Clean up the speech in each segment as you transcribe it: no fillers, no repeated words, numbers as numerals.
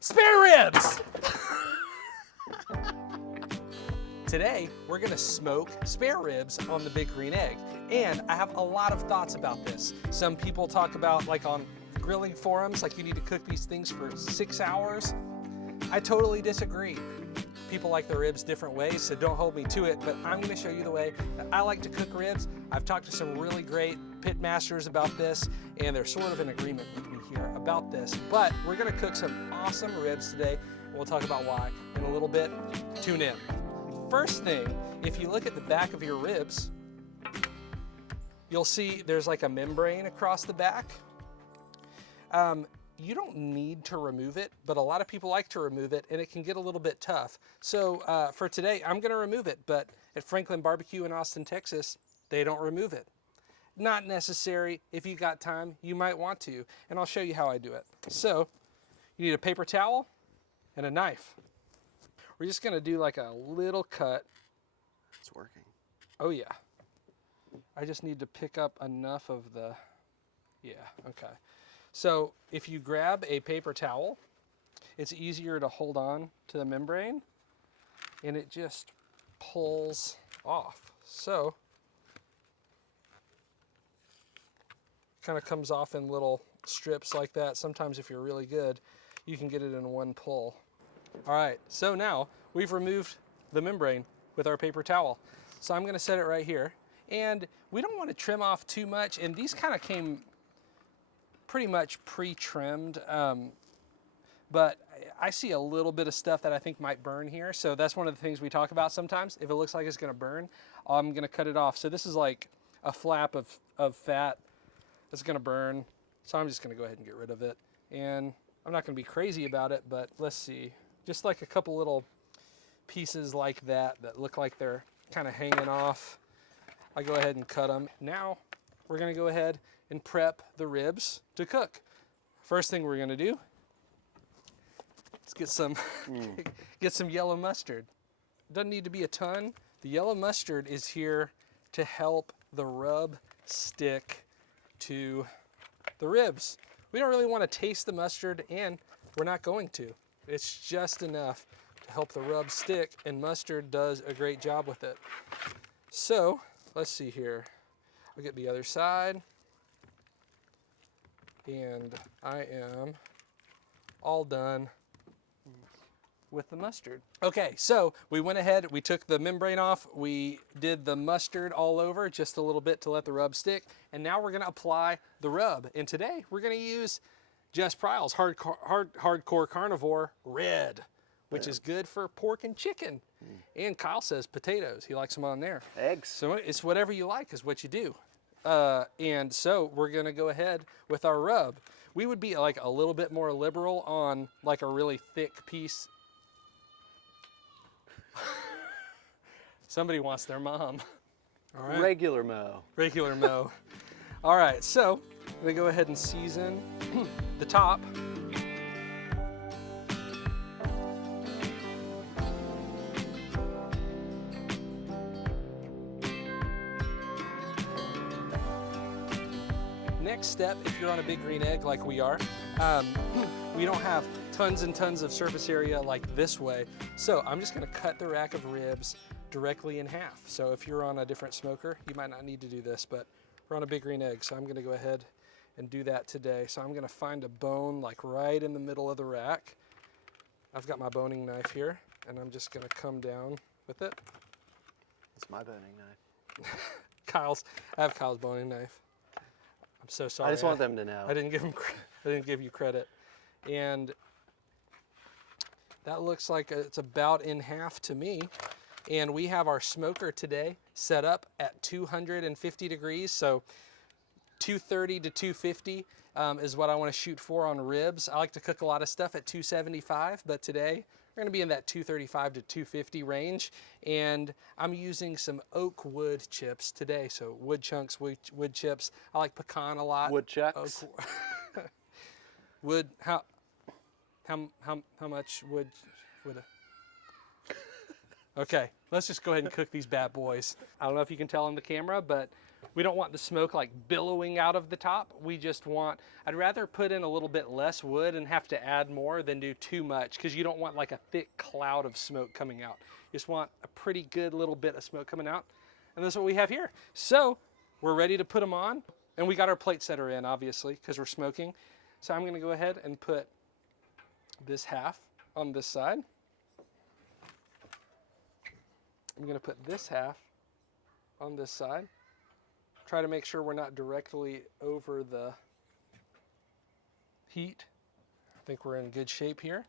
Spare ribs! Today, we're gonna smoke spare ribs on the Big Green Egg. And I have a lot of thoughts about this. Some people talk about, like on grilling forums, like you need to cook these things for 6 hours. I totally disagree. People like their ribs different ways, so don't hold me to it, but I'm gonna show you the way that I like to cook ribs. I've talked to some really great pit masters about this, and they're sort of in agreement with me here about this, but we're gonna cook some awesome ribs today, and we'll talk about why in a little bit. Tune in. First thing, if you look at the back of your ribs, you'll see there's like a membrane across the back. You don't need to remove it, but a lot of people like to remove it, and it can get a little bit tough. So for today, I'm gonna remove it, but at Franklin Barbecue in Austin, Texas, they don't remove it. Not necessary. If you got time, you might want to, and I'll show you how I do it. So you need a paper towel and a knife. We're just gonna do like a little cut. It's working. Oh yeah. I just need to pick up enough of the, yeah, okay. So if you grab a paper towel, it's easier to hold on to the membrane and it just pulls off. So kind of comes off in little strips like that. Sometimes if you're really good, you can get it in one pull. All right, so now we've removed the membrane with our paper towel. So I'm gonna set it right here. And we don't want to trim off too much, and these kind of came pretty much pre-trimmed, but I see a little bit of stuff that I think might burn here, so that's one of the things we talk about sometimes. If it looks like it's gonna burn, I'm gonna cut it off. So this is like a flap of fat that's gonna burn, so I'm just gonna go ahead and get rid of it. And I'm not gonna be crazy about it, but let's see. Just like a couple little pieces like that look like they're kind of hanging off. I go ahead and cut them. Now we're gonna go ahead and prep the ribs to cook. First thing we're gonna do is get some get some yellow mustard. Doesn't need to be a ton. The yellow mustard is here to help the rub stick to the ribs. We don't really want to taste the mustard, and we're not going to. It's just enough to help the rub stick, and mustard does a great job with it. So let's see here. I'll get the other side. And I am all done with the mustard. Okay, so we went ahead, we took the membrane off, we did the mustard all over just a little bit to let the rub stick, and now we're gonna apply the rub. And today we're gonna use Jess Pryles Hardcore Carnivore Red, which is good for pork and chicken. And Kyle says potatoes, he likes them on there. Eggs. So it's whatever you like is what you do. And so we're gonna go ahead with our rub. We would be like a little bit more liberal on like a really thick piece. Somebody wants their mom. All right. Regular Mo. Regular Mo. All right, so I'm gonna go ahead and season the top. Next step, if you're on a Big Green Egg like we are, we don't have tons and tons of surface area like this way. So I'm just gonna cut the rack of ribs directly in half. So if you're on a different smoker, you might not need to do this, but we're on a Big Green Egg, so I'm gonna go ahead and do that today. So I'm gonna find a bone like right in the middle of the rack. I've got my boning knife here, and I'm just gonna come down with it. It's my boning knife. I have Kyle's boning knife. I'm so sorry. I just want them to know. I didn't give you credit. And that looks like it's about in half to me. And we have our smoker today set up at 250 degrees. So 230 to 250 is what I want to shoot for on ribs. I like to cook a lot of stuff at 275, but today we're gonna be in that 235 to 250 range. And I'm using some oak wood chips today. So wood chunks, wood chips. I like pecan a lot. Woodchucks. Wood, how much wood? Okay, let's just go ahead and cook these bad boys. I don't know if you can tell on the camera, but we don't want the smoke like billowing out of the top. We just want, I'd rather put in a little bit less wood and have to add more than do too much, because you don't want like a thick cloud of smoke coming out. You just want a pretty good little bit of smoke coming out. And that's what we have here. So we're ready to put them on. And we got our plate setter in, obviously, because we're smoking. So I'm gonna go ahead and put this half on this side. I'm gonna put this half on this side. Try to make sure we're not directly over the heat. I think we're in good shape here.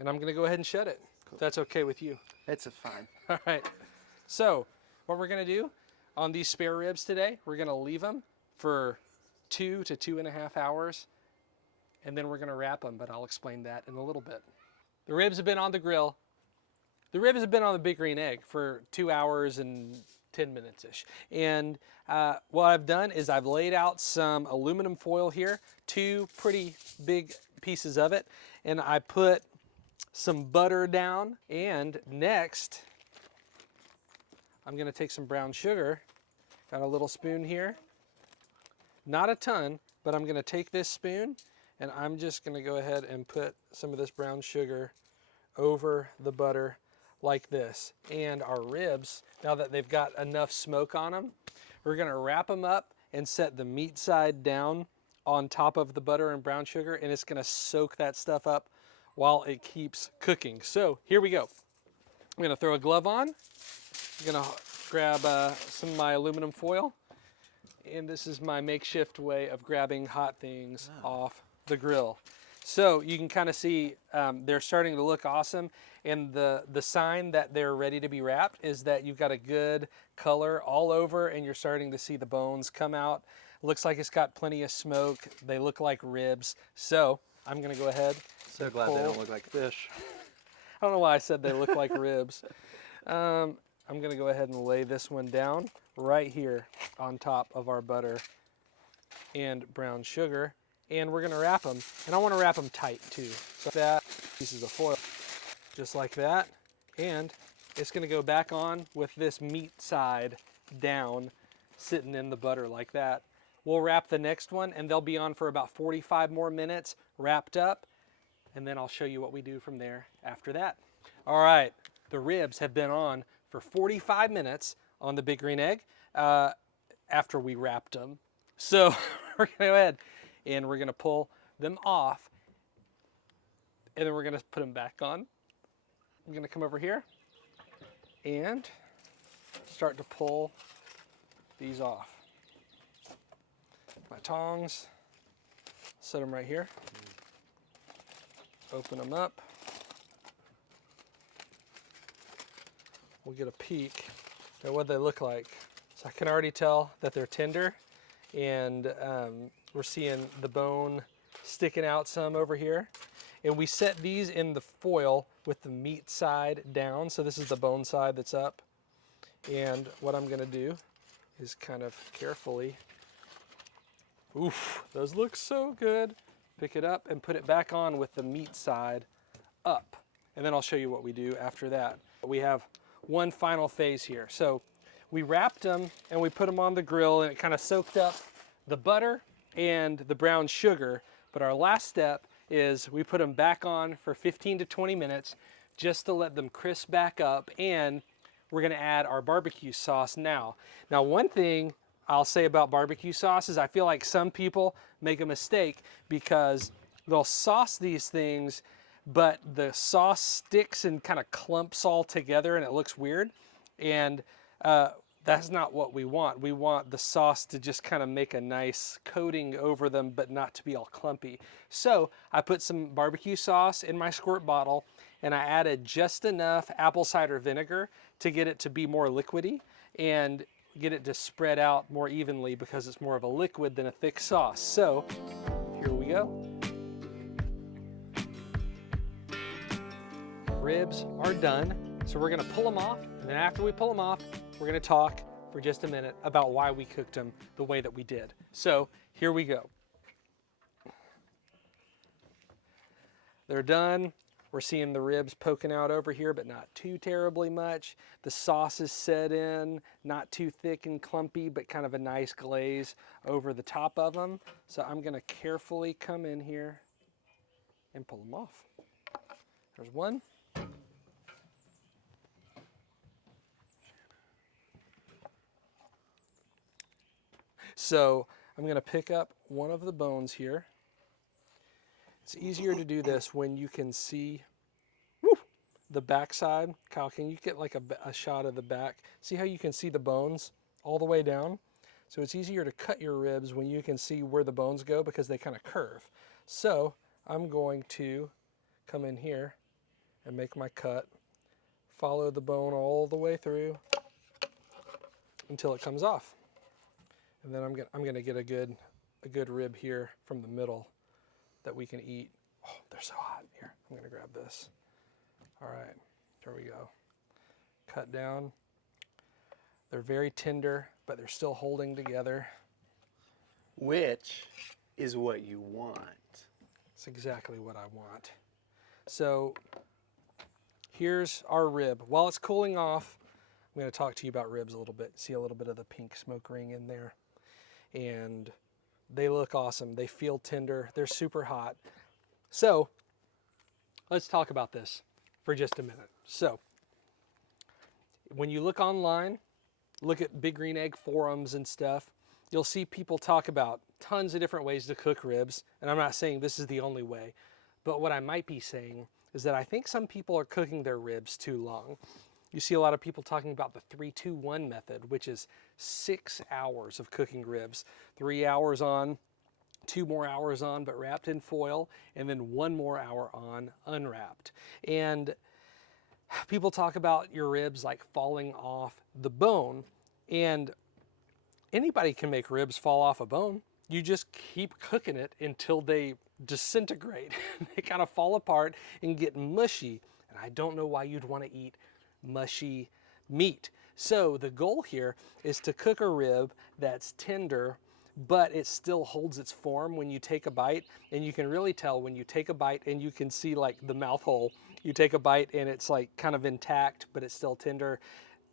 And I'm gonna go ahead and shut it, if that's okay with you. It's a fine. All right, so what we're gonna do on these spare ribs today, we're gonna leave them for 2 to 2.5 hours, and then we're gonna wrap them, but I'll explain that in a little bit. The ribs have been on the grill. The ribs have been on the Big Green Egg for 2 hours and 10 minutes-ish. And what I've done is I've laid out some aluminum foil here, 2 pretty big pieces of it, and I put some butter down, and next, I'm gonna take some brown sugar. Got a little spoon here. Not a ton, but I'm gonna take this spoon and I'm just gonna go ahead and put some of this brown sugar over the butter like this. And our ribs, now that they've got enough smoke on them, we're gonna wrap them up and set the meat side down on top of the butter and brown sugar, and it's gonna soak that stuff up while it keeps cooking. So here we go. I'm gonna throw a glove on. I'm gonna grab some of my aluminum foil. And this is my makeshift way of grabbing hot things off the grill. So you can kind of see they're starting to look awesome. And the sign that they're ready to be wrapped is that you've got a good color all over and you're starting to see the bones come out. Looks like it's got plenty of smoke. They look like ribs. So I'm gonna go ahead. So glad they don't look like fish. I don't know why I said they look like ribs. I'm gonna go ahead and lay this one down right here on top of our butter and brown sugar. And we're gonna wrap them. And I wanna wrap them tight too. So that, pieces of foil, just like that. And it's gonna go back on with this meat side down, sitting in the butter like that. We'll wrap the next one and they'll be on for about 45 more minutes, wrapped up. And then I'll show you what we do from there after that. All right, the ribs have been on for 45 minutes on the Big Green Egg after we wrapped them. So we're gonna go ahead and we're gonna pull them off and then we're gonna put them back on. I'm gonna come over here and start to pull these off. My tongs, set them right here. Open them up. We'll get a peek at what they look like. So I can already tell that they're tender, and we're seeing the bone sticking out some over here. And we set these in the foil with the meat side down. So this is the bone side that's up. And what I'm gonna do is kind of carefully, oof, those look so good. Pick it up and put it back on with the meat side up. And then I'll show you what we do after that. We have one final phase here. So we wrapped them and we put them on the grill and it kind of soaked up the butter and the brown sugar. But our last step is we put them back on for 15 to 20 minutes just to let them crisp back up, and we're gonna add our barbecue sauce now. Now, one thing I'll say about barbecue sauce is I feel like some people make a mistake because they'll sauce these things, but the sauce sticks and kind of clumps all together and it looks weird. And that's not what we want. We want the sauce to just kind of make a nice coating over them, but not to be all clumpy. So I put some barbecue sauce in my squirt bottle and I added just enough apple cider vinegar to get it to be more liquidy and get it to spread out more evenly because it's more of a liquid than a thick sauce. So here we go. Ribs are done. So we're gonna pull them off, and then after we pull them off, we're gonna talk for just a minute about why we cooked them the way that we did. So here we go. They're done. We're seeing the ribs poking out over here, but not too terribly much. The sauce is set in, not too thick and clumpy, but kind of a nice glaze over the top of them. So I'm gonna carefully come in here and pull them off. There's one. So I'm gonna pick up one of the bones here. It's easier to do this when you can see the backside. Kyle, can you get like a shot of the back? See how you can see the bones all the way down? So it's easier to cut your ribs when you can see where the bones go because they kind of curve. So I'm going to come in here and make my cut, follow the bone all the way through until it comes off. And then I'm gonna get a good rib here from the middle that we can eat. Oh, they're so hot. Here, I'm gonna grab this. All right, here we go. Cut down. They're very tender, but they're still holding together. Which is what you want. It's exactly what I want. So here's our rib. While it's cooling off, I'm gonna talk to you about ribs a little bit. See a little bit of the pink smoke ring in there. And they look awesome. They feel tender. They're super hot. So let's talk about this for just a minute. So when you look online, look at Big Green Egg forums and stuff, you'll see people talk about tons of different ways to cook ribs. And I'm not saying this is the only way, but what I might be saying is that I think some people are cooking their ribs too long. You see a lot of people talking about the 3-2-1 method, which is 6 hours of cooking ribs. 3 hours on, 2 more hours on, but wrapped in foil, and then 1 more hour on unwrapped. And people talk about your ribs like falling off the bone, and anybody can make ribs fall off a bone. You just keep cooking it until they disintegrate. They kind of fall apart and get mushy. And I don't know why you'd want to eat mushy meat. So the goal here is to cook a rib that's tender, but it still holds its form when you take a bite. And you can really tell when you take a bite and you can see like the mouth hole. You take a bite and it's like kind of intact, but it's still tender.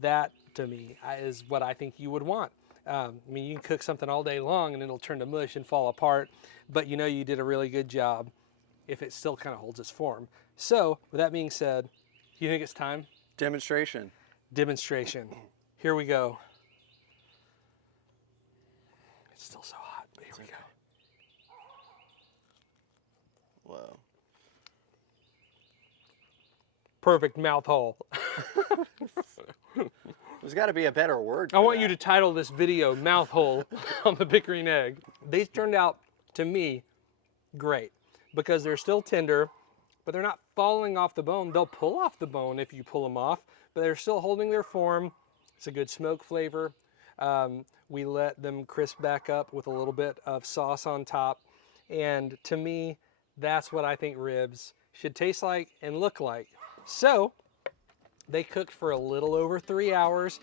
That to me is what I think you would want. I mean, you can cook something all day long and it'll turn to mush and fall apart, but you know you did a really good job if it still kind of holds its form. So with that being said, you think it's time? Demonstration. Demonstration. Here we go. It's still so hot, but here we go. Whoa. Perfect mouth hole. There's got to be a better word for I want that. you to title this video Mouth Hole on the Big Green Egg. These turned out, to me, great because they're still tender, but they're not falling off the bone. They'll pull off the bone if you pull them off, but they're still holding their form. It's a good smoke flavor. We let them crisp back up with a little bit of sauce on top. And to me, that's what I think ribs should taste like and look like. So they cooked for a little over 3 hours,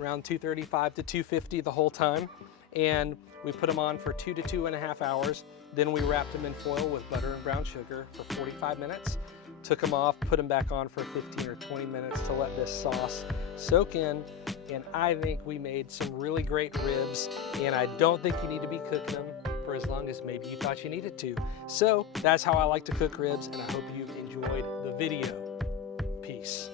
around 235 to 250 the whole time. And we put them on for 2 to 2.5 hours. Then we wrapped them in foil with butter and brown sugar for 45 minutes. Took them off, put them back on for 15 or 20 minutes to let this sauce soak in. And I think we made some really great ribs. And I don't think you need to be cooking them for as long as maybe you thought you needed to. So that's how I like to cook ribs, and I hope you enjoyed the video. Peace.